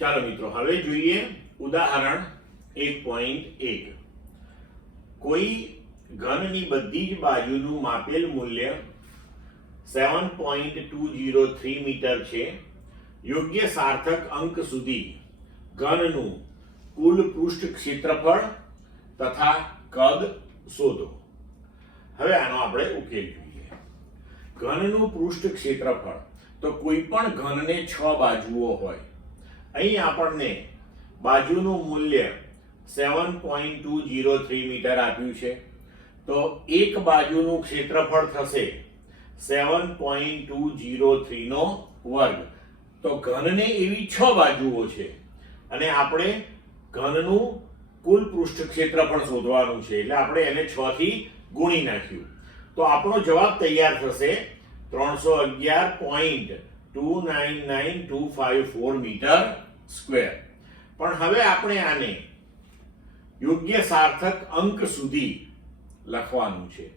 ચાલો મિત્રો હવે જોઈએ ઉદાહરણ 1.1 કોઈ ઘનની બધી જ બાજુનું માપેલ મૂલ્ય 7.203 મીટર છે. યોગ્ય સાર્થક અંક સુધી ઘનનું કુલ પૃષ્ઠ ક્ષેત્રફળ તથા કદ શોધો. હવે આનો આપણે ઉકેલ જોઈએ. ઘનનું પૃષ્ઠ ક્ષેત્રફળ તો કોઈ પણ ઘનને 6 બાજુઓ હોય. અહીં આપણને બાજુનું મૂલ્ય 7.203 મીટર આપ્યું છે, તો એક બાજુનું ક્ષેત્રફળ થશે 7.203 નો વર્ગ. તો ઘનને એવી 6 બાજુઓ છે અને આપણે ઘનનું કુલ પૃષ્ઠ ક્ષેત્રફળ શોધવાનું છે, એટલે આપણે એને 6 થી ગુણી નાખ્યું. તો આપણો જવાબ તૈયાર થશે 311.299254 મીટર સ્ક્વેર. પણ હવે આપણે આને યોગ્ય સાર્થક અંક સુધી લખવાનું છે.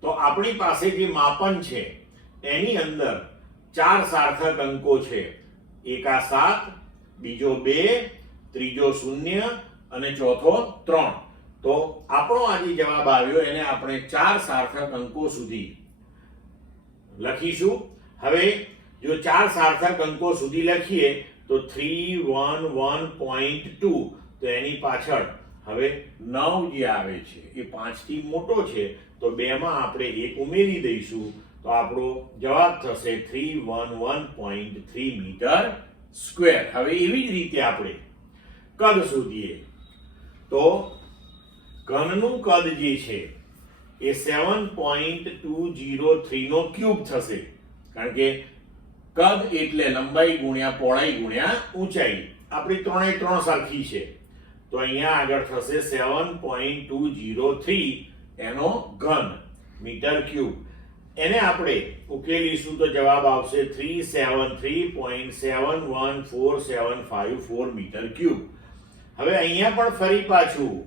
તો આપણી પાસે જે માપન છે એની અંદર 4 સાર્થક અંકો છે. એક આ 7, બીજો 2, ત્રીજો 0 અને ચોથો 3. તો આપણો આ જે જવાબ આવ્યો એને આપણે 4 સાર્થક અંકો સુધી લખીશું. હવે જો 4 સાર્થક અંકો સુધી લખીએ તો 311.2, તો એની પાછળ હવે 9 જે આવે છે એ 5 થી મોટો છે, તો 2 માં આપણે 1 ઉમેરી દઈશું, તો આપણો જવાબ થશે 311.3 મીટર સ્ક્વેર. હવે એવી જ રીતે આપણે કદ શોધીએ. તો ઘનનું કદ જે છે એ 7.203 નો ક્યુબ થશે, કારણ કે કદ એટલે લંબાઈ ગુણ્યા પહોળાઈ ગુણ્યા ઊંચાઈ. આપણી 3 એ 3 સરખી છે, તો અહીંયા આગળ થશે 7.203 એનો ઘન મીટર ક્યુબ. એને આપણે ઉકેલીશું તો જવાબ આવશે 373.714754 મીટર ક્યુબ. હવે અહીંયા પણ ફરી પાછું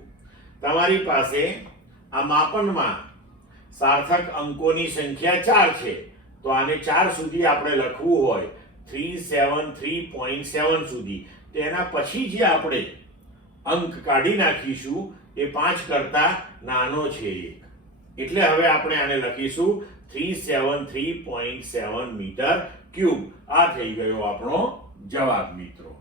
તમારી પાસે આ માપનમાં સાર્થક અંકોની સંખ્યા 4 છે, તો આને 4 સુધી આપણે લખવું હોય 373.7 સુધી, તેના પછી જે આપણે અંક કાઢી નાખીશું એ 5 કરતા નાનો છે 1, એટલે હવે આપણે આને લખીશું 373.7 મીટર ક્યુબ. આ થઈ ગયો આપણો જવાબ મિત્રો.